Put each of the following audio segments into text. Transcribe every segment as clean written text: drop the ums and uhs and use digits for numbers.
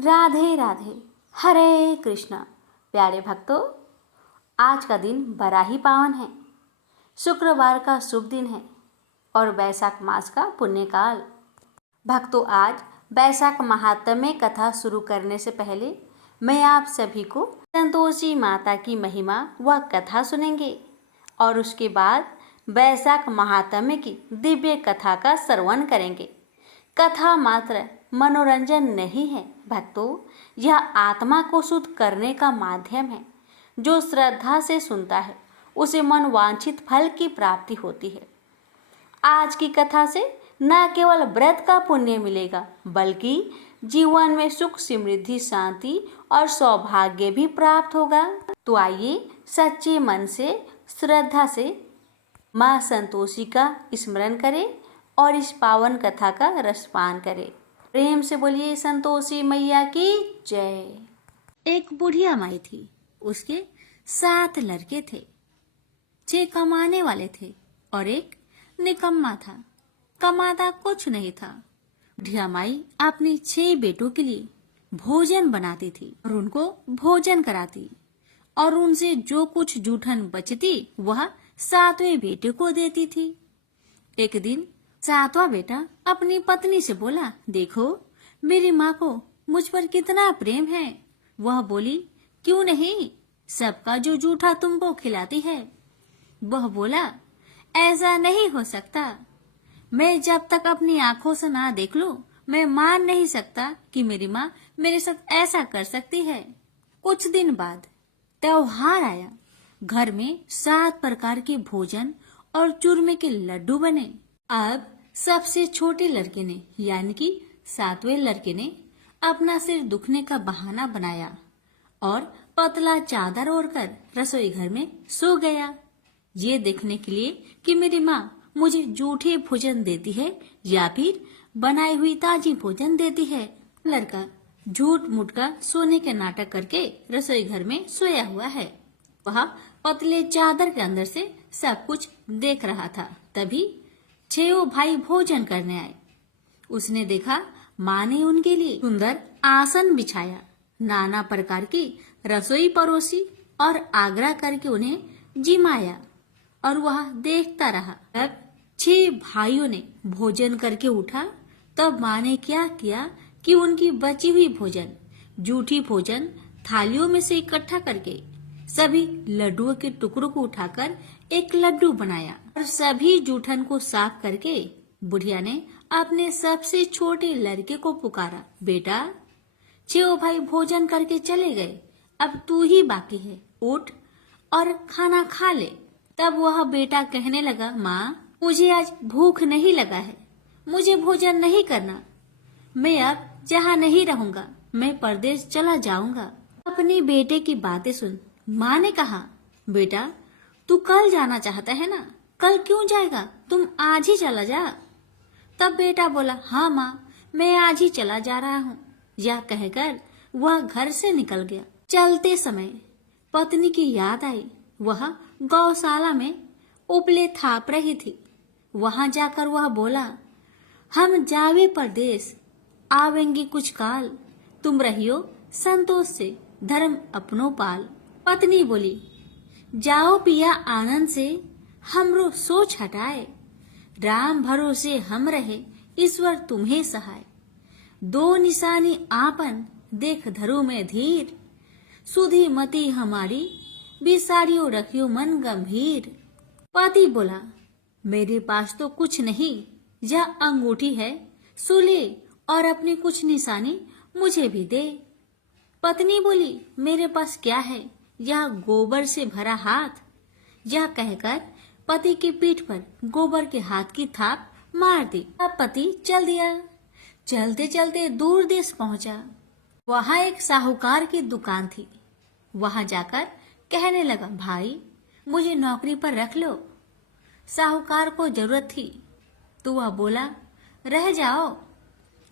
राधे राधे। हरे कृष्णा। प्यारे भक्तों, आज का दिन बड़ा ही पावन है। शुक्रवार का शुभ दिन है और वैशाख मास का पुण्यकाल। भक्तों, आज वैशाख महात्म्य कथा शुरू करने से पहले मैं आप सभी को संतोषी माता की महिमा व कथा सुनेंगे और उसके बाद वैशाख महात्म्य की दिव्य कथा का श्रवण करेंगे। कथा मात्र मनोरंजन नहीं है भक्तों, यह आत्मा को शुद्ध करने का माध्यम है। जो श्रद्धा से सुनता है उसे मनवांछित फल की प्राप्ति होती है। आज की कथा से न केवल व्रत का पुण्य मिलेगा बल्कि जीवन में सुख, समृद्धि, शांति और सौभाग्य भी प्राप्त होगा। तो आइए सच्चे मन से, श्रद्धा से माँ संतोषी का स्मरण करें और इस पावन कथा का रसपान करें। प्रेम से बोलिए संतोषी मैया की जय। एक बुढ़िया माई थी। उसके 7 लड़के थे। 6 कमाने वाले थे और एक निकम्मा था, कमाता कुछ नहीं था। बुढ़िया माई अपने 6 बेटों के लिए भोजन बनाती थी और उनको भोजन कराती और उनसे जो कुछ जूठन बचती वह 7वें बेटे को देती थी। एक दिन 7वां बेटा अपनी पत्नी से बोला, देखो मेरी माँ को मुझ पर कितना प्रेम है। वह बोली, क्यों नहीं, सबका जो जूठा तुमको खिलाती है। वह बोला, ऐसा नहीं हो सकता। मैं जब तक अपनी आंखों से ना देख लूं, मैं मान नहीं सकता कि मेरी माँ मेरे साथ ऐसा कर सकती है। कुछ दिन बाद त्योहार आया। घर में 7 प्रकार के भोजन और चूरमे के लड्डू बने। अब सबसे छोटे लड़के ने यानी कि 7वें लड़के ने अपना सिर दुखने का बहाना बनाया और पतला चादर ओढ़कर रसोई घर में सो गया, ये देखने के लिए कि मेरी माँ मुझे जूठे भोजन देती है या फिर बनाई हुई ताजी भोजन देती है। लड़का झूठ मूठ का सोने के नाटक करके रसोई घर में सोया हुआ है। वह पतले चादर के अंदर से सब कुछ देख रहा था। तभी 6 भाई भोजन करने आए। उसने देखा माँ ने उनके लिए सुंदर आसन बिछाया, नाना प्रकार की रसोई परोसी और आग्रह करके उन्हें जिमाया और वह देखता रहा। तब 6 भाइयों ने भोजन करके उठा। तब माँ ने क्या किया कि उनकी बची हुई भोजन, जूठी भोजन थालियों में से इकट्ठा करके सभी लड्डुओं के टुकड़ों को उठाकर एक लड्डू बनाया और सभी जूठन को साफ करके बुढ़िया ने अपने सबसे छोटे लड़के को पुकारा, बेटा 6 भाई भोजन करके चले गए, अब तू ही बाकी है, उठ और खाना खा ले। तब वह बेटा कहने लगा, माँ मुझे आज भूख नहीं लगा है, मुझे भोजन नहीं करना, मैं अब जहाँ नहीं रहूंगा, मैं परदेश चला जाऊंगा। अपने बेटे की बातें सुन माँ ने कहा, बेटा तू कल जाना चाहता है ना, कल क्यों जाएगा, तुम आज ही चला जा। तब बेटा बोला, हाँ माँ मैं आज ही चला जा रहा हूँ। यह कहकर वह घर से निकल गया। चलते समय पत्नी की याद आई। वह गौशाला में उपले थाप रही थी। वहां जाकर वह बोला, हम जावे परदेश, आवेंगे कुछ काल, तुम रहियो संतोष से, धर्म अपनो पाल। पत्नी बोली, जाओ पिया आनंद से, हमरो सोच हटाए, राम भरोसे हम रहे, ईश्वर तुम्हें सहाय। 2 निशानी आपन, देख धरो में धीर, सुधी मती हमारी, बिसारियो रखियो मन गंभीर। पति बोला, मेरे पास तो कुछ नहीं, यह अंगूठी है, सुले और अपनी कुछ निशानी मुझे भी दे। पत्नी बोली, मेरे पास क्या है, यह गोबर से भरा हाथ। यह कहकर पति की पीठ पर गोबर के हाथ की थाप मार दी। अब पति चल दिया। चलते चलते दूर देश पहुंचा। वहां एक साहूकार की दुकान थी। वहां जाकर कहने लगा, भाई मुझे नौकरी पर रख लो। साहूकार को जरूरत थी तो वह बोला, रह जाओ।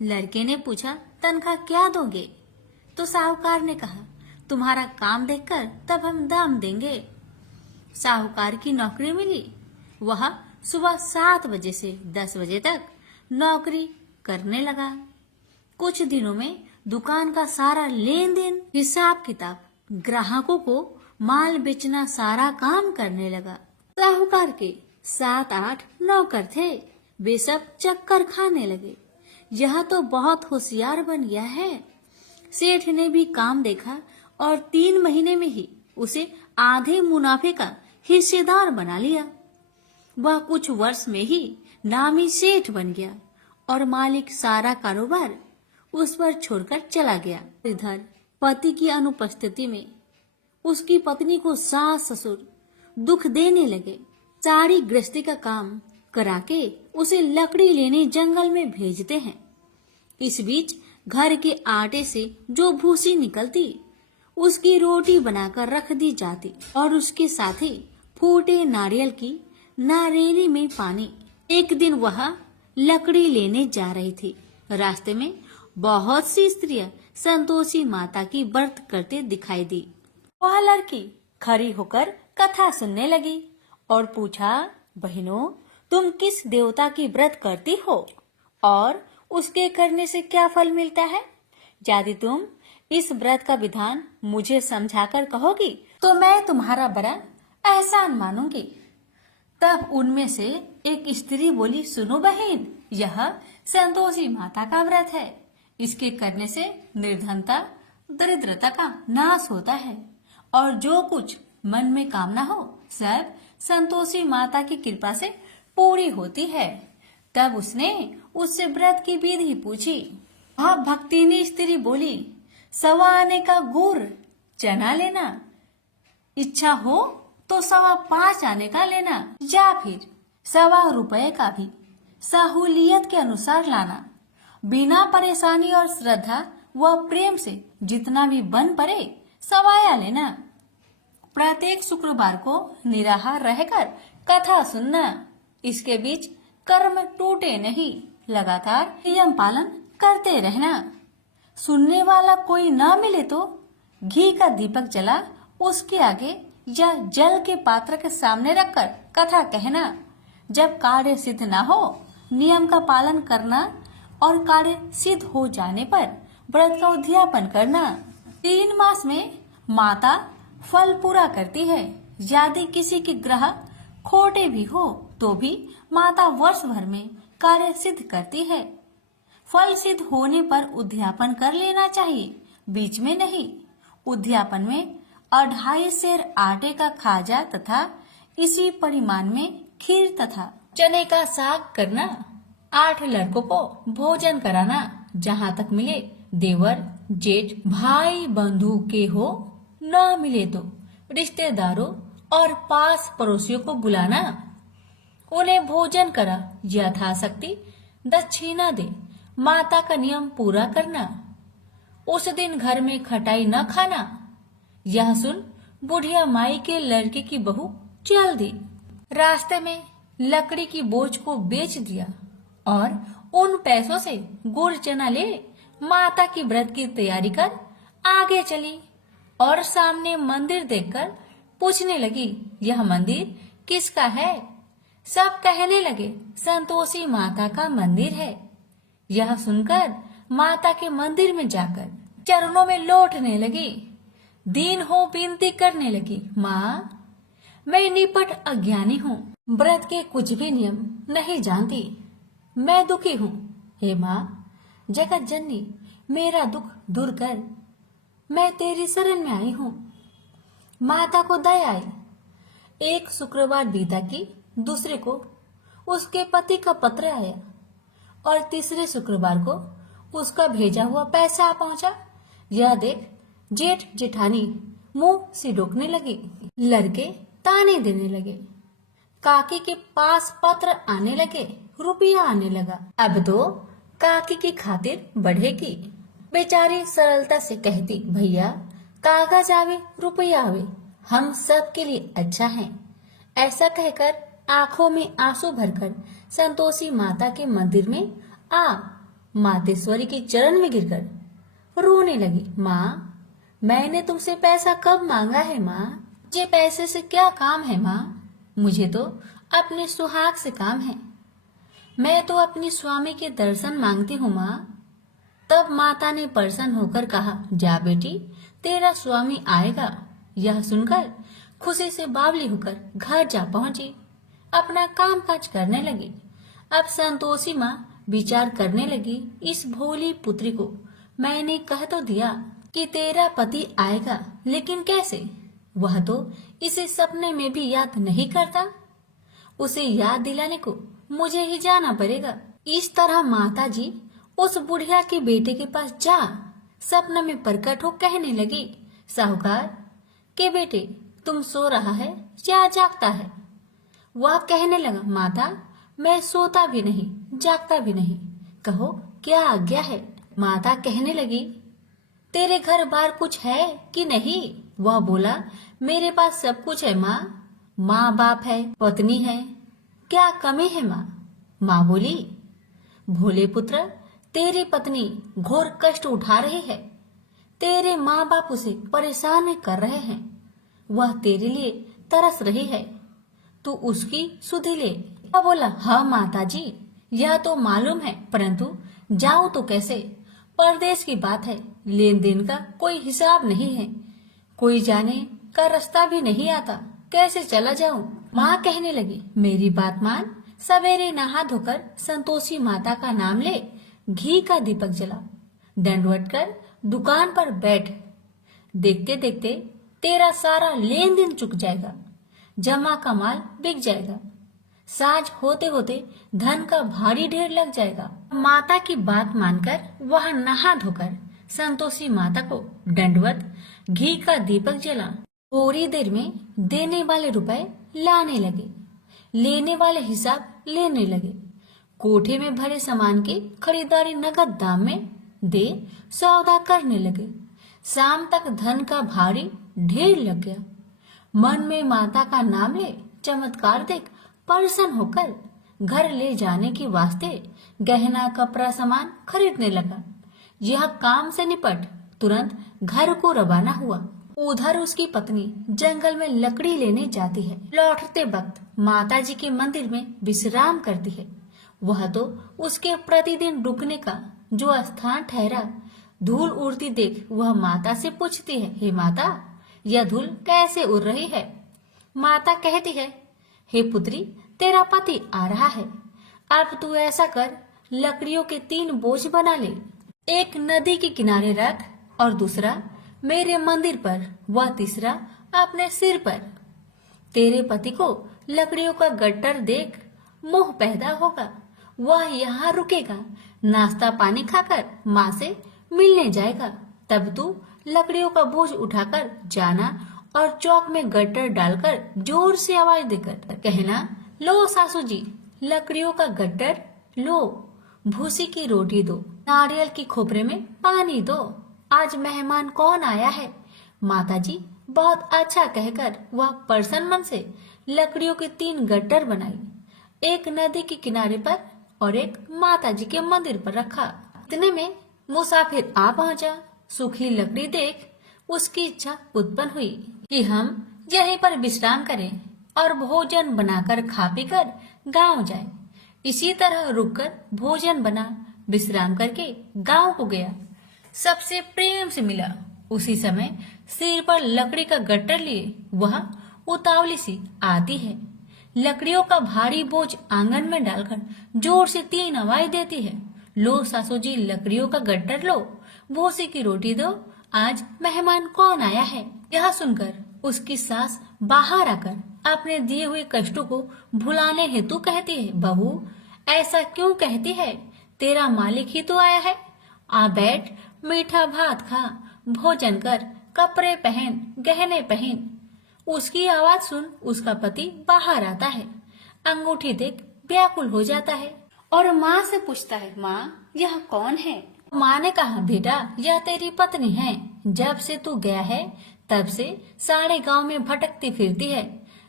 लड़के ने पूछा, तनख्वाह क्या दोगे? तो साहूकार ने कहा, तुम्हारा काम देखकर तब हम दाम देंगे। साहूकार की नौकरी मिली। वह सुबह 7 बजे से 10 बजे तक नौकरी करने लगा। कुछ दिनों में दुकान का सारा लेन देन, हिसाब किताब, ग्राहकों को माल बेचना, सारा काम करने लगा। साहूकार के 7-8 नौकर थे, वे सब चक्कर खाने लगे। यह तो बहुत होशियार बन गया है। सेठ ने भी काम देखा और 3 महीने में ही उसे आधे मुनाफे का हिस्सेदार बना लिया। वह कुछ वर्ष में ही नामी सेठ बन गया और मालिक सारा कारोबार उस पर छोड़कर चला गया। इधर पति की अनुपस्थिति में उसकी पत्नी को सास ससुर दुख देने लगे। सारी गृहस्थी का काम करा के उसे लकड़ी लेने जंगल में भेजते हैं। इस बीच घर के आटे से जो भूसी निकलती उसकी रोटी बनाकर रख दी जाती और उसके साथ ही फूटे नारियल की नारेली में पानी। एक दिन वह लकड़ी लेने जा रही थी। रास्ते में बहुत सी स्त्रियां संतोषी माता की व्रत करते दिखाई दी। वह लड़की खड़ी होकर कथा सुनने लगी और पूछा, बहनों, तुम किस देवता की व्रत करती हो और उसके करने से क्या फल मिलता है? यदि तुम इस व्रत का विधान मुझे समझाकर कहोगी तो मैं तुम्हारा बड़ा एहसान मानूंगी। तब उनमें से एक स्त्री बोली, सुनो बहन, यह संतोषी माता का व्रत है। इसके करने से निर्धनता, दरिद्रता का नाश होता है और जो कुछ मन में कामना हो सब संतोषी माता की कृपा से पूरी होती है। तब उसने उससे व्रत की विधि पूछी। वह भक्तिनी स्त्री बोली, 1.25 आने का गुड़ चना लेना, इच्छा हो तो 5.25 आने का लेना या फिर 1.25 रुपए का भी सहूलियत के अनुसार लाना। बिना परेशानी और श्रद्धा व प्रेम से जितना भी बन पड़े सवाया लेना। प्रत्येक शुक्रवार को निराहार रहकर कथा सुनना। इसके बीच कर्म टूटे नहीं, लगातार नियम पालन करते रहना। सुनने वाला कोई ना मिले तो घी का दीपक जला उसके आगे या जल के पात्र के सामने रखकर कथा कहना। जब कार्य सिद्ध ना हो नियम का पालन करना और कार्य सिद्ध हो जाने पर व्रत का उद्यापन करना। 3 मास में माता फल पूरा करती है। यदि किसी के ग्रह खोटे भी हो तो भी माता वर्ष भर में कार्य सिद्ध करती है। फल सिद्ध होने पर उद्यापन कर लेना चाहिए, बीच में नहीं। उद्यापन में 2.5 सेर आटे का खाजा तथा इसी परिमाण में खीर तथा चने का साग करना। 8 लड़कों को भोजन कराना। जहाँ तक मिले देवर, जेठ, भाई बंधु के हो, न मिले तो रिश्तेदारों और पास पड़ोसियों को बुलाना। उन्हें भोजन करा, यथाशक्ति दक्षिणा दे। माता का नियम पूरा करना। उस दिन घर में खटाई न खाना। यह सुन बुढ़िया माई के लड़के की बहू चल दी। रास्ते में लकड़ी की बोझ को बेच दिया और उन पैसों से गुड़ चना ले माता की व्रत की तैयारी कर आगे चली और सामने मंदिर देखकर पूछने लगी, यह मंदिर किसका है? सब कहने लगे, संतोषी माता का मंदिर है। यह सुनकर माता के मंदिर में जाकर चरणों में लौटने लगी। दीन हो विनती करने लगी, माँ, मैं निपट अज्ञानी हूँ, व्रत के कुछ भी नियम नहीं जानती, मैं दुखी हूँ। हे माँ, जगत जननी, मेरा दुख दूर कर, मैं तेरी शरण में आई हूँ। माता को दया आई। एक शुक्रवार बीता की, दूसरे को उसके पति का पत्र आया और तीसरे शुक्रवार को उसका भेजा हुआ पैसा आ पहुंचा। यह देख जेठ जेठानी मुंह सिडोकने लगी। लड़के ताने देने लगे। काकी के पास पत्र आने लगे, रुपया आने लगा। अब तो काकी की खातिर बढ़ेगी। बेचारी सरलता से कहती, भैया कागज आवे रुपया आवे, हम सब के लिए अच्छा है। ऐसा कहकर आंखों में आंसू भरकर संतोषी माता के मंदिर में आ मातेश्वरी के चरण में गिरकर रोने लगी। माँ, मैंने तुमसे पैसा कब मांगा है माँ? मुझे पैसे से क्या काम है माँ? मुझे तो अपने सुहाग से काम है। मैं तो अपनी स्वामी के दर्शन मांगती हूँ माँ। तब माता ने प्रसन्न होकर कहा, जा बेटी, तेरा स्वामी आएगा। यह सुनकर खुशी से बावली होकर घर जा पहुंची, अपना काम काज करने लगी। अब संतोषी माँ विचार करने लगी, इस भोली पुत्री को मैंने कह तो दिया कि तेरा पति आएगा, लेकिन कैसे? वह तो इसे सपने में भी याद नहीं करता। उसे याद दिलाने को मुझे ही जाना पड़ेगा। इस तरह माताजी उस बुढ़िया के बेटे के पास जा सपने में प्रकट हो कहने लगी, साहूकार के बेटे, तुम सो रहा है या जागता है? वह कहने लगा, माता, मैं सोता भी नहीं जागता भी नहीं, कहो क्या आज्ञा है? माता कहने लगी, तेरे घर बार कुछ है कि नहीं? वह बोला, मेरे पास सब कुछ है माँ, माँ बाप है, पत्नी है, क्या कमी है माँ? माँ बोली, भोले पुत्र, तेरी पत्नी घोर कष्ट उठा रही है, तेरे माँ बाप उसे परेशान कर रहे हैं, वह तेरे लिए तरस रही है, तू उसकी सुधि ले। वह बोला, हाँ माता जी, यह तो मालूम है, परंतु जाऊं तो कैसे? परदेश की बात है, लेन देन का कोई हिसाब नहीं है, कोई जाने का रास्ता भी नहीं आता, कैसे चला जाऊं? माँ कहने लगी, मेरी बात मान, सवेरे नहा धोकर संतोषी माता का नाम ले, घी का दीपक जला, दंडवत कर दुकान पर बैठ, देखते देखते तेरा सारा लेन देन चुक जाएगा, जमा का माल बिक जाएगा, साज होते होते धन का भारी ढेर लग जाएगा। माता की बात मानकर वह नहा धोकर संतोषी माता को दंडवत घी का दीपक जला, थोड़ी देर में देने वाले रुपए लाने लगे, लेने वाले हिसाब लेने लगे, कोठे में भरे सामान की खरीदारी नगद दाम में दे सौदा करने लगे। शाम तक धन का भारी ढेर लग गया। मन में माता का नाम ले चमत्कार देख प्रसन्न होकर घर ले जाने के वास्ते गहना कपड़ा सामान खरीदने लगा। यह काम से निपट तुरंत घर को रवाना हुआ। उधर उसकी पत्नी जंगल में लकड़ी लेने जाती है। लौटते वक्त माता जी के मंदिर में विश्राम करती है। वह तो उसके प्रतिदिन रुकने का जो स्थान ठहरा। धूल उड़ती देख वह माता से पूछती है, हे माता, यह धूल कैसे उड़ रही है? माता कहती है, हे पुत्री, तेरा पति आ रहा है, अब तू ऐसा कर, लकड़ियों के 3 बोझ बना ले, एक नदी के किनारे रख और दूसरा मेरे मंदिर पर, वह तीसरा अपने सिर पर। तेरे पति को लकड़ियों का गट्टर देख मोह पैदा होगा, वह यहाँ रुकेगा, नाश्ता पानी खाकर माँ से मिलने जाएगा, तब तू लकड़ियों का बोझ उठाकर जाना और चौक में गट्टर डालकर जोर से आवाज देकर कहना, लो सासू जी, लकड़ियों का गट्टर लो, भूसी की रोटी दो, नारियल की खोपरे में पानी दो, आज मेहमान कौन आया है? माता जी बहुत अच्छा कहकर वह प्रसन्न मन से लकड़ियों के 3 गट्टर बनाई, एक नदी के किनारे पर और एक माता जी के मंदिर पर रखा। इतने में मुसाफिर आ पहुंचा। सूखी लकड़ी देख उसकी इच्छा उत्पन्न हुई कि हम यहीं पर विश्राम करें और भोजन बनाकर खा पीकर गांव जाएं। इसी तरह रुककर भोजन बना, विश्राम करके गांव को गया, सबसे प्रेम से मिला। उसी समय सिर पर लकड़ी का गट्टर लिए वह उतावली सी आती है, लकड़ियों का भारी बोझ आंगन में डालकर जोर से 3 आवाज देती है, लो सासू जी, लकड़ियों का गट्टर लो, भूसी की रोटी दो, आज मेहमान कौन आया है? यह सुनकर उसकी सास बाहर आकर अपने दिए हुए कष्टों को भुलाने हेतु कहती है, बहू ऐसा क्यों कहती है? तेरा मालिक ही तो आया है, आ बैठ, मीठा भात खा, भोजन कर, कपड़े पहन, गहने पहन। उसकी आवाज सुन उसका पति बाहर आता है, अंगूठी देख व्याकुल हो जाता है और माँ से पूछता है, माँ यह कौन है? माँ ने कहा, बेटा यह तेरी पत्नी है, जब से तू गया है तब से सारे गांव में भटकती फिरती है,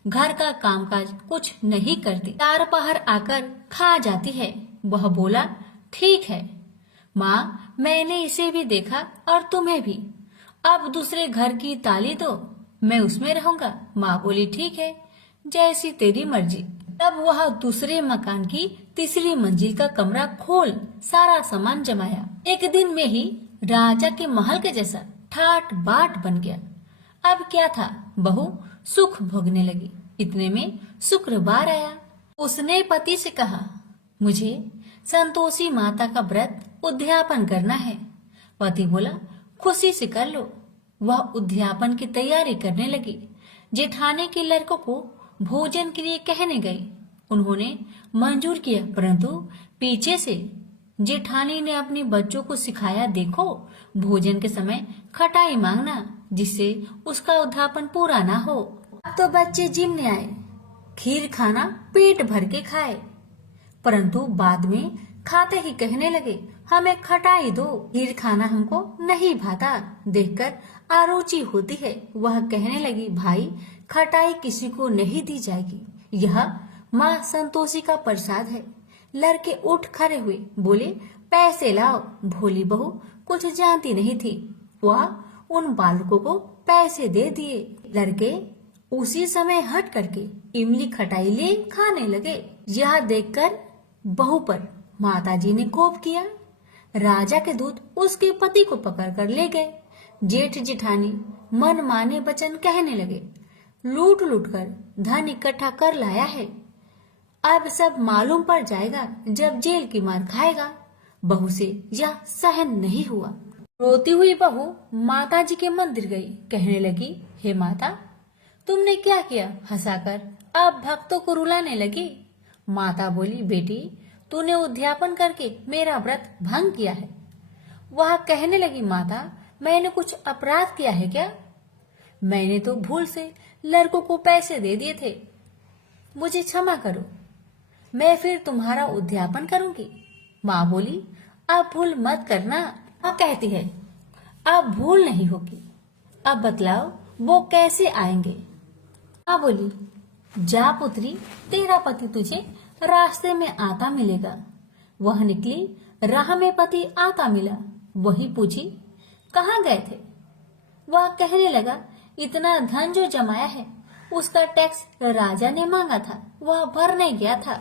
घर का कामकाज कुछ नहीं करती, 4 पहर आकर खा जाती है। वह बोला, ठीक है माँ, मैंने इसे भी देखा और तुम्हें भी, अब दूसरे घर की ताली दो, मैं उसमें रहूंगा। माँ बोली, ठीक है, जैसी तेरी मर्जी। तब वह दूसरे मकान की तीसरी मंजिल का कमरा खोल सारा सामान जमाया। एक दिन में ही राजा के महल के जैसा ठाट बाट बन गया। अब क्या था, बहू सुख भोगने लगी। इतने में शुक्रवार आया। उसने पति से कहा, मुझे संतोषी माता का व्रत उद्यापन करना है। पति बोला, खुशी से कर लो। वह उद्यापन की तैयारी करने लगी। जेठानी के लड़कों को भोजन के लिए कहने गई। उन्होंने मंजूर किया, परंतु पीछे से जेठानी ने अपने बच्चों को सिखाया, देखो भोजन के समय खटाई मांगना, जिससे उसका उद्यापन पूरा ना हो। अब तो बच्चे जिमने आए, खीर खाना पेट भर के खाए, परंतु बाद में खाते ही कहने लगे, हमें खटाई दो, खीर खाना हमको नहीं भाता। देखकर आरुचि होती है। वह कहने लगी, भाई खटाई किसी को नहीं दी जाएगी, यह माँ संतोषी का प्रसाद है। लड़के उठ खड़े हुए, बोले, पैसे लाओ। भोली बहू कुछ जानती नहीं थी। वह उन बालकों को पैसे दे दिए। लड़के उसी समय हट करके इमली खटाई ले खाने लगे। यह देखकर बहू पर माताजी ने कोप किया। राजा के दूत उसके पति को पकड़ कर ले गए। जेठ जेठानी मन माने वचन कहने लगे, लूट लूट कर धन इकट्ठा कर लाया है, अब सब मालूम पड़ जाएगा जब जेल की मार खाएगा। बहू से यह सहन नहीं हुआ। रोती हुई बहू माता जी के मंदिर गई। कहने लगी, हे माता, तुमने क्या किया? हंसाकर अब भक्तों को रुलाने लगी। माता बोली, बेटी तूने उद्यापन करके मेरा व्रत भंग किया है। वह कहने लगी, माता मैंने कुछ अपराध किया है क्या? मैंने तो भूल से लड़कों को पैसे दे दिए थे, मुझे क्षमा करो, मैं फिर तुम्हारा उद्यापन करूंगी। माँ बोली, अब भूल मत करना। माँ कहती है, अब भूल नहीं होगी, अब बतलाओ वो कैसे आएंगे? माँ बोली, जा पुत्री, तेरा पति तुझे रास्ते में आता मिलेगा। वह निकली, राह में पति आता मिला। वही पूछी, कहाँ गए थे? वह कहने लगा, इतना धन जो जमाया है उसका टैक्स राजा ने मांगा था, वह भरने गया था।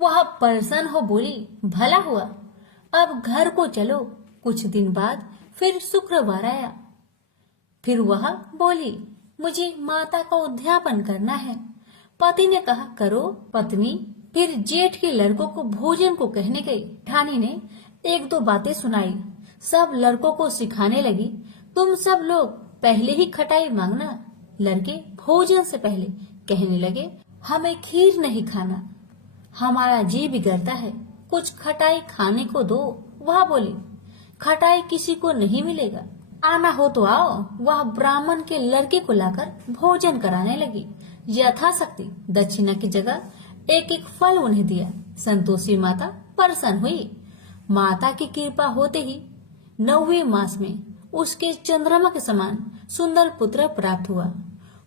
वह प्रसन्न हो बोली, भला हुआ, अब घर को चलो। कुछ दिन बाद फिर शुक्रवार आया। फिर वह बोली, मुझे माता का उद्यापन करना है। पति ने कहा, करो। पत्नी फिर जेठ के लड़कों को भोजन को कहने गई। ठानी ने एक दो बातें सुनाई। सब लड़कों को सिखाने लगी, तुम सब लोग पहले ही खटाई मांगना। लड़के भोजन से पहले कहने लगे, हमें खीर नहीं खाना, हमारा जी बिगड़ता है, कुछ खटाई खाने को दो। वह बोली, खटाई किसी को नहीं मिलेगा, आना हो तो आओ। वह ब्राह्मण के लड़के को लाकर भोजन कराने लगी। यथाशक्ति दक्षिणा की जगह एक एक फल उन्हें दिया। संतोषी माता प्रसन्न हुई। माता की कृपा होते ही 9वें मास में उसके चंद्रमा के समान सुंदर पुत्र प्राप्त हुआ।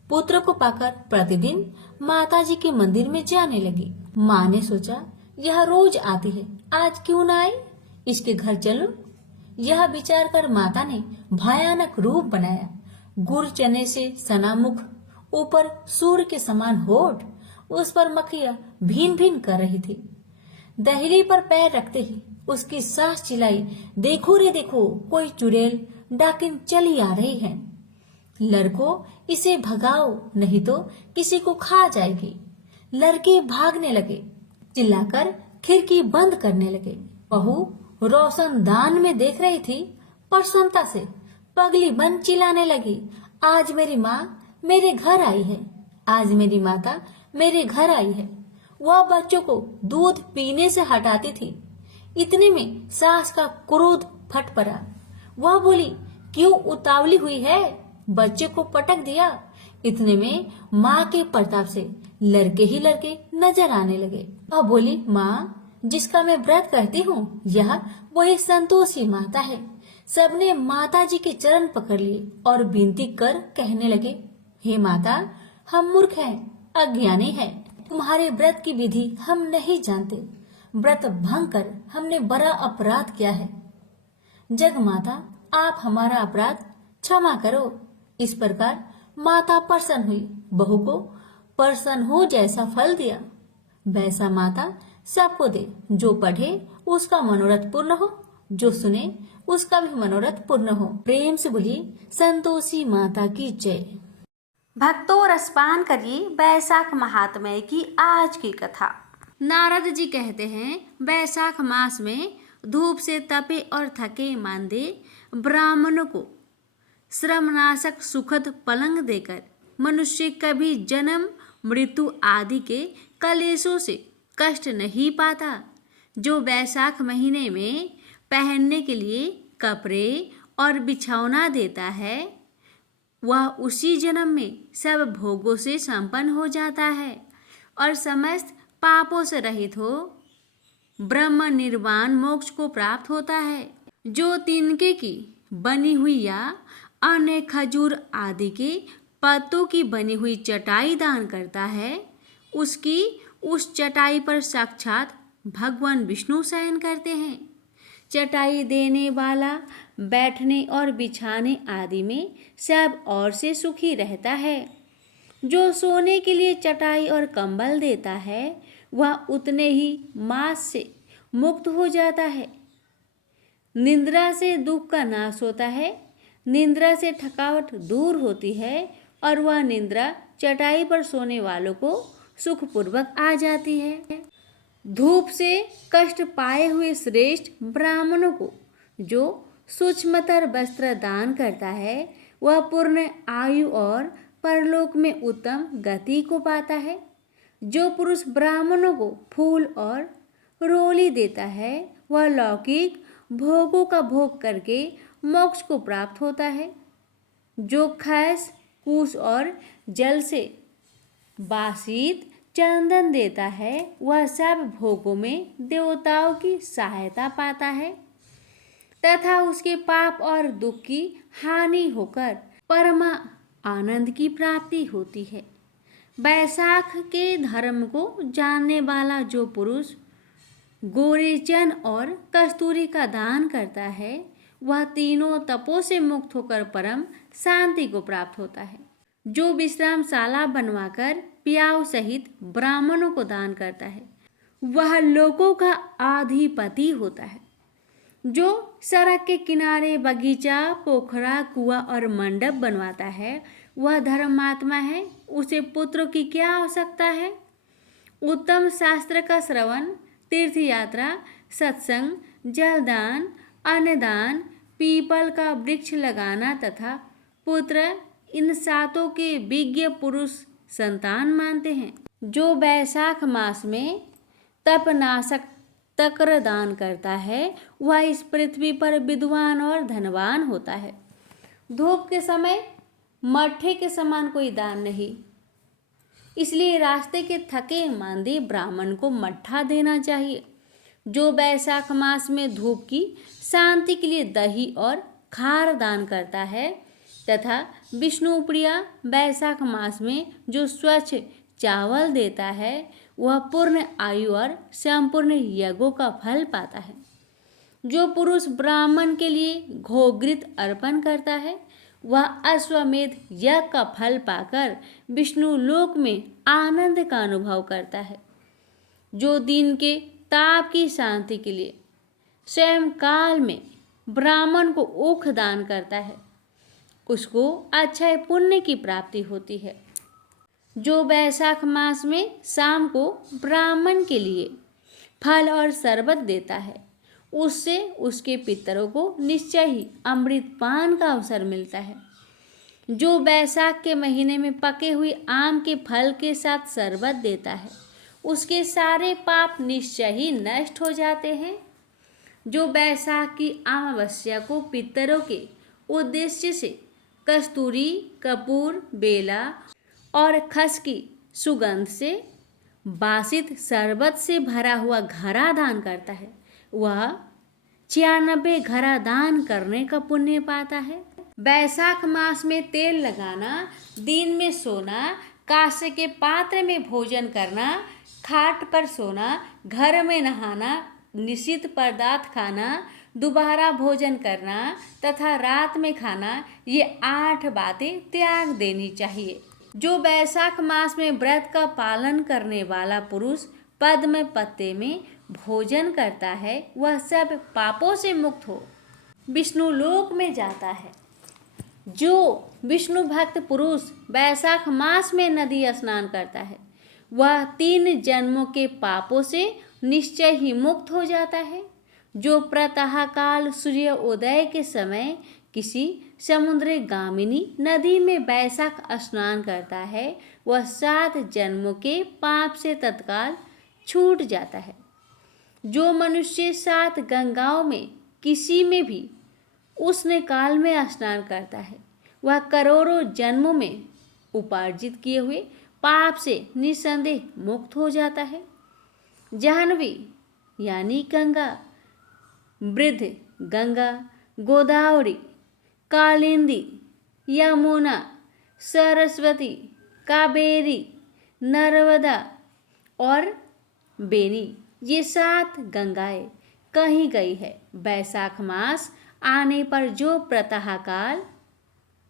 पुत्र को पाकर प्रतिदिन माताजी के मंदिर में जाने लगी। माँ ने सोचा, यह रोज आती है, आज क्यों न आए, इसके घर चलो। यह विचार कर माता ने भयानक रूप बनाया। गुड़ चने से सना मुख, ऊपर सूर्य के समान होठ, उस पर मक्खियां भीन भीन कर रही थी। दहली पर पैर रखते ही उसकी सास चिल्लाई, देखो रे देखो, कोई चुड़ैल डाकिन चली आ रही है, लड़कों इसे भगाओ नहीं तो किसी को खा जाएगी। लड़के भागने लगे, चिल्लाकर खिड़की बंद करने लगे। बहू रोशनदान में देख रही थी। प्रसन्नता से पगली बन चिल्लाने लगी, आज मेरी माँ मेरे घर आई है, आज मेरी माता मेरे घर आई है। वह बच्चों को दूध पीने से हटाती थी। इतने में सास का क्रोध फट पड़ा। वह बोली, क्यों उतावली हुई है, बच्चे को पटक दिया। इतने में माँ के प्रताप से लड़के ही लड़के नजर आने लगे। वह बोली, माँ जिसका मैं व्रत करती हूँ, यह वही संतोषी माता है। सबने माता जी के चरण पकड़ लिए और विनती कर कहने लगे, हे माता, हम मूर्ख हैं, अज्ञानी हैं, तुम्हारे व्रत की विधि हम नहीं जानते, व्रत भंग कर हमने बड़ा अपराध किया है। जग माता, आप हमारा अपराध क्षमा करो। इस प्रकार माता प्रसन्न हुई। बहू को प्रसन्न हो जैसा फल दिया, वैसा माता सबको दे, जो पढ़े उसका मनोरथ पूर्ण हो, जो सुने उसका भी मनोरथ पूर्ण हो। प्रेम से बोलिए संतोषी माता की जय। भक्तों, रसपान करिए बैसाख महात्म्य की आज की कथा। नारद जी कहते हैं, बैसाख मास में धूप से तपे और थके मांदे ब्राह्मणों को श्रमनाशक सुखद पलंग देकर मनुष्य कभी जन्म मृत्यु आदि के कलेशों से कष्ट नहीं पाता। जो बैसाख महीने में पहनने के लिए कपड़े और बिछौना देता है, वह उसी जन्म में सब भोगों से संपन्न हो जाता है और समस्त पापों से रहित हो ब्रह्म निर्वाण मोक्ष को प्राप्त होता है। जो तिनके की बनी हुई या अन्य खजूर आदि के पत्तों की बनी हुई चटाई दान करता है, उसकी उस चटाई पर साक्षात भगवान विष्णु शयन करते हैं। चटाई देने वाला बैठने और बिछाने आदि में सब और से सुखी रहता है। जो सोने के लिए चटाई और कंबल देता है, वह उतने ही मास से मुक्त हो जाता है। निद्रा से दुख का नाश होता है, निद्रा से थकावट दूर होती है और वह निद्रा चटाई पर सोने वालों को सुखपूर्वक आ जाती है। धूप से कष्ट पाए हुए श्रेष्ठ ब्राह्मणों को जो सूक्ष्मतर वस्त्र दान करता है, वह पूर्ण आयु और परलोक में उत्तम गति को पाता है। जो पुरुष ब्राह्मणों को फूल और रोली देता है, वह लौकिक भोगों का भोग करके मोक्ष को प्राप्त होता है। जो खैस कुश और जल से बासित चंदन देता है, वह सब भोगों में देवताओं की सहायता पाता है तथा उसके पाप और दुख की हानि होकर परमा आनंद की प्राप्ति होती है। बैसाख के धर्म को जानने वाला जो पुरुष गोरेचन और कस्तूरी का दान करता है, वह तीनों तपों से मुक्त होकर परम शांति को प्राप्त होता है। जो विश्रामशाला बनवाकर प्याऊ सहित ब्राह्मणों को दान करता है, वह लोगों का अधिपति होता है। जो सड़क के किनारे बगीचा, पोखरा, कुआं और मंडप बनवाता है, वह धर्मात्मा है। उसे पुत्रों की क्या आवश्यकता है। उत्तम शास्त्र का श्रवण, तीर्थ यात्रा, सत्संग, जलदान, अन्नदान, पीपल का वृक्ष लगाना तथा पुत्र, इन सातों के विज्ञ पुरुष संतान मानते हैं। जो बैसाख मास में तपनाशक तक्र दान करता है, वह इस पृथ्वी पर विद्वान और धनवान होता है। धूप के समय मट्ठे के समान कोई दान नहीं, इसलिए रास्ते के थके मांदे ब्राह्मण को मट्ठा देना चाहिए। जो बैसाख मास में धूप की शांति के लिए दही और खार दान करता है तथा विष्णुप्रिया बैसाख मास में जो स्वच्छ चावल देता है, वह पूर्ण आयु और संपूर्ण यज्ञों का फल पाता है। जो पुरुष ब्राह्मण के लिए घोघृत अर्पण करता है, वह अश्वमेध यज्ञ का फल पाकर विष्णु लोक में आनंद का अनुभव करता है। जो दिन के ताप की शांति के लिए स्वयं काल में ब्राह्मण को ऊख दान करता है, उसको अक्षय पुण्य की प्राप्ति होती है। जो बैसाख मास में शाम को ब्राह्मण के लिए फल और शरबत देता है, उससे उसके पितरों को निश्चय ही अमृत पान का अवसर मिलता है। जो बैसाख के महीने में पके हुए आम के फल के साथ शरबत देता है, उसके सारे पाप निश्चय ही नष्ट हो जाते हैं। जो बैसाख की अमावस्या को पितरों के उद्देश्य से कस्तूरी, कपूर, बेला और खस की सुगंध से बासित शरबत से भरा हुआ घड़ा दान करता है, वह 96 घड़ा दान करने का पुण्य पाता है। बैसाख मास में तेल लगाना, दिन में सोना, कांसे के पात्र में भोजन करना, खाट पर सोना, घर में नहाना, निषिद्ध पदार्थ खाना, दोबारा भोजन करना तथा रात में खाना, ये 8 बातें त्याग देनी चाहिए। जो बैसाख मास में व्रत का पालन करने वाला पुरुष पद्म पत्ते में भोजन करता है वह सब पापों से मुक्त हो विष्णु लोक में जाता है। जो विष्णु भक्त पुरुष वैशाख मास में नदी स्नान करता है वह 3 जन्मों के पापों से निश्चय ही मुक्त हो जाता है। जो प्रातःकाल सूर्य उदय के समय किसी समुद्री गामिनी नदी में वैशाख स्नान करता है वह 7 जन्मों के पाप से तत्काल छूट जाता है। जो मनुष्य 7 गंगाओं में किसी में भी उष्ण काल में स्नान करता है वह करोड़ों जन्मों में उपार्जित किए हुए पाप से निसंदेह मुक्त हो जाता है। जाह्नवी यानी गंगा, वृद्ध गंगा, गोदावरी, कालिंदी, यमुना, सरस्वती, कावेरी, नर्मदा और बेनी ये 7 गंगाएं कहीं गई है। वैशाख मास आने पर जो प्रातःकाल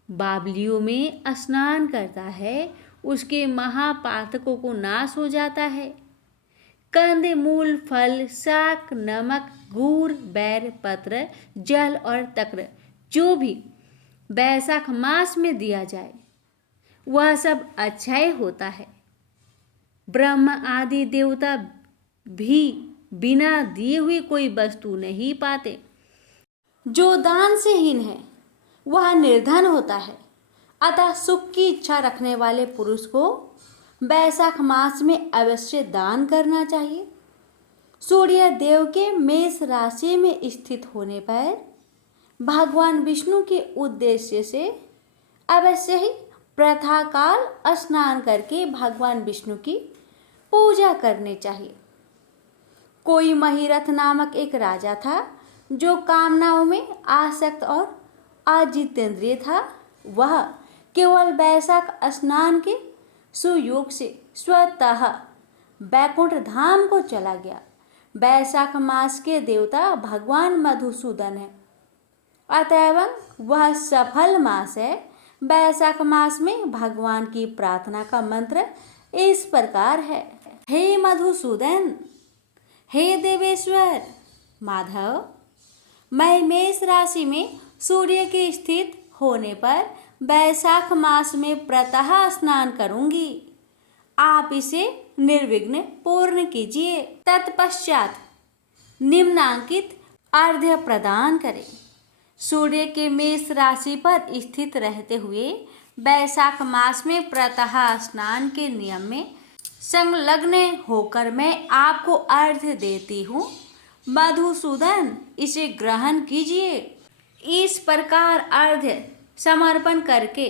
बावलियों में स्नान करता है उसके महापातकों को नाश हो जाता है। कंद, मूल, फल, शाक, नमक, गुड़, बैर, पत्र, जल और तक्र जो भी वैशाख मास में दिया जाए वह सब अक्षय होता है। ब्रह्म आदि देवता भी बिना दिए हुए कोई वस्तु नहीं पाते। जो दान से हीन है वह निर्धन होता है। अतः सुख की इच्छा रखने वाले पुरुष को वैशाख मास में अवश्य दान करना चाहिए। सूर्य देव के मेष राशि में स्थित होने पर भगवान विष्णु के उद्देश्य से अवश्य ही प्रातःकाल स्नान करके भगवान विष्णु की पूजा करनी चाहिए। कोई महिरथ नामक एक राजा था जो कामनाओं में आसक्त और अजितेंद्रिय था। वह केवल वैशाख स्नान के सुयोग से स्वतः बैकुंठ धाम को चला गया। वैशाख मास के देवता भगवान मधुसूदन है, अतएव वह सफल मास है। वैशाख मास में भगवान की प्रार्थना का मंत्र इस प्रकार है। हे मधुसूदन, हे देवेश्वर माधव, मैं मेष राशि में सूर्य के स्थित होने पर वैशाख मास में प्रातः स्नान करूंगी। आप इसे निर्विघ्न पूर्ण कीजिए। तत्पश्चात निम्नांकित अर्घ्य प्रदान करें। सूर्य के मेष राशि पर स्थित रहते हुए वैशाख मास में प्रातः स्नान के नियम में संलग्न होकर मैं आपको अर्घ्य देती हूँ। मधुसूदन, इसे ग्रहण कीजिए। इस प्रकार अर्घ्य समर्पण करके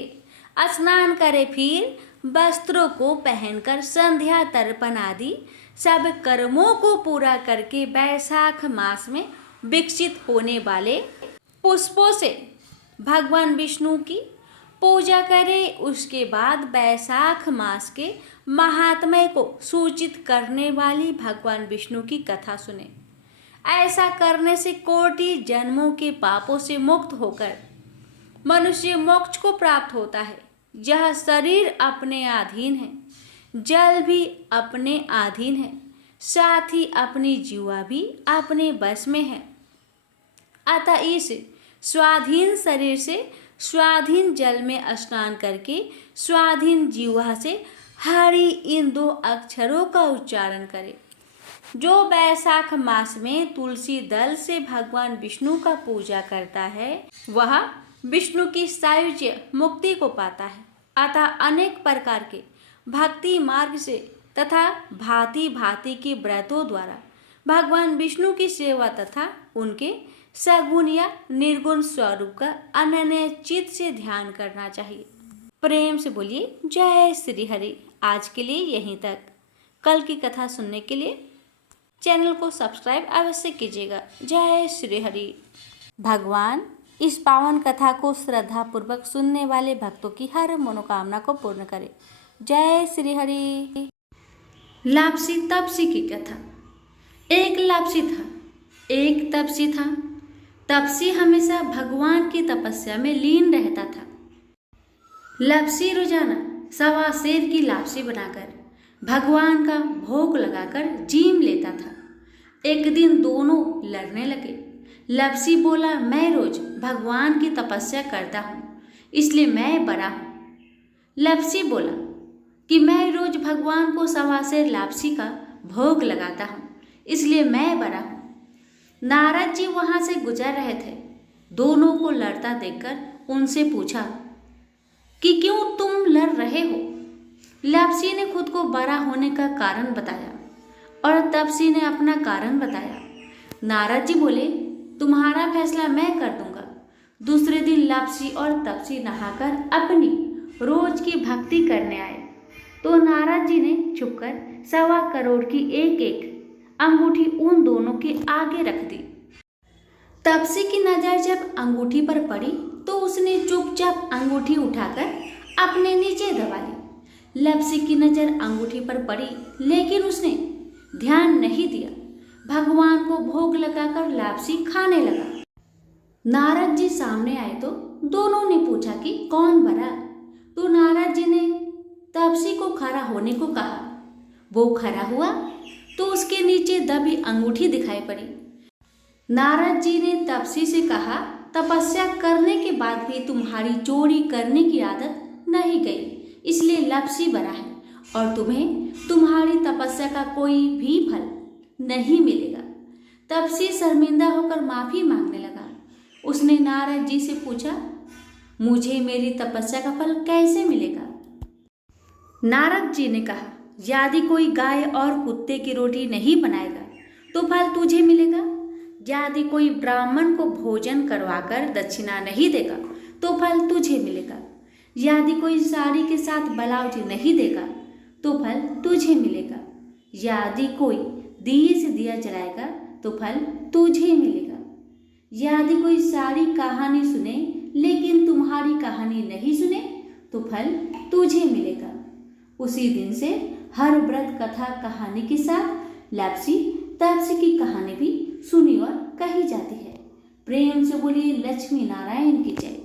स्नान करें। फिर वस्त्रों को पहनकर संध्या तर्पण आदि सब कर्मों को पूरा करके वैशाख मास में विकसित होने वाले पुष्पों से भगवान विष्णु की पूजा करें। उसके बाद वैशाख मास के महात्म्य को सूचित करने वाली भगवान विष्णु की कथा सुने। ऐसा करने से कोटि जन्मों के पापों से मुक्त होकर मनुष्य मोक्ष को प्राप्त होता है। यह शरीर अपने अधीन है, जल भी अपने अधीन है, साथ ही अपनी जीवा भी अपने बस में है। अतः इस स्वाधीन शरीर से स्वाधीन जल में स्नान करके स्वाधीन जीवा से हरि इन 2 अक्षरों का उच्चारण करें। जो वैशाख मास में तुलसी दल से भगवान विष्णु का पूजा करता है वह विष्णु की सायुज्य मुक्ति को पाता है। अतः अनेक प्रकार के भक्ति मार्ग से तथा भांति भांति के व्रतों द्वारा भगवान विष्णु की सेवा तथा उनके सगुण या निर्गुण स्वरूप का अनन्य चित्त से ध्यान करना चाहिए। प्रेम से बोलिए जय श्री हरि। आज के लिए यहीं तक। कल की कथा सुनने के लिए चैनल को सब्सक्राइब अवश्य कीजिएगा। जय श्री हरि। भगवान इस पावन कथा को श्रद्धा पूर्वक सुनने वाले भक्तों की हर मनोकामना को पूर्ण करे। जय श्री हरि। लापसी तपसी की कथा। एक लापसी था, एक तपसी था। तपसी हमेशा भगवान की तपस्या में लीन रहता था। लापसी रोजाना 1.25 सेर की लापसी बनाकर भगवान का भोग लगाकर जीम लेता था। एक दिन दोनों लड़ने लगे। लप्सी बोला, मैं रोज भगवान की तपस्या करता हूँ, इसलिए मैं बड़ा हूँ। लप्सी बोला कि मैं रोज भगवान को सवा सेर लापसी का भोग लगाता हूँ, इसलिए मैं बड़ा हूँ। नारद जी वहां से गुजर रहे थे। दोनों को लड़ता देखकर उनसे पूछा कि क्यों तुम लड़ रहे हो। लप्सी ने खुद को बड़ा होने का कारण बताया और तपसी ने अपना कारण बताया। नारद जी बोले, तुम्हारा फैसला मैं कर दूंगा। दूसरे दिन लप्सी और तपसी नहाकर अपनी रोज की भक्ति करने आए तो नारद जी ने छुपकर 1.25 करोड़ की एक एक अंगूठी उन दोनों के आगे रख दी। तपसी की नजर जब अंगूठी पर पड़ी तो उसने चुपचाप अंगूठी उठाकर अपने नीचे दबा ली। लप्सी की नजर अंगूठी पर पड़ी लेकिन उसने ध्यान नहीं दिया। भगवान को भोग लगाकर लापसी खाने लगा। नारद जी सामने आए तो दोनों ने पूछा कि कौन बड़ा, तो नारद जी ने तपसी को खड़ा होने को कहा। वो खड़ा हुआ तो उसके नीचे दबी अंगूठी दिखाई पड़ी। नारद जी ने तपसी से कहा, तपस्या करने के बाद भी तुम्हारी चोरी करने की आदत नहीं गई, इसलिए लप्सी बड़ा है और तुम्हें तुम्हारी तपस्या का कोई भी फल नहीं मिलेगा। तपसी शर्मिंदा होकर माफी मांगने लगा। उसने नारद जी से पूछा, मुझे मेरी तपस्या का फल कैसे मिलेगा? नारद जी ने कहा, यदि कोई गाय और कुत्ते की रोटी नहीं बनाएगा तो फल तुझे मिलेगा। यदि कोई ब्राह्मण को भोजन करवाकर दक्षिणा नहीं देगा तो फल तुझे मिलेगा। यदि कोई साड़ी के साथ ब्लाउज नहीं देगा तो फल तुझे मिलेगा। यदि कोई दिए से दिया जलाएगा तो फल तुझे मिलेगा। यदि कोई सारी कहानी सुने लेकिन तुम्हारी कहानी नहीं सुने तो फल तुझे मिलेगा। उसी दिन से हर व्रत कथा कहानी के साथ लप्सी तपसी की कहानी भी सुनी और कही जाती है। प्रेम से बोलिए लक्ष्मी नारायण की जय।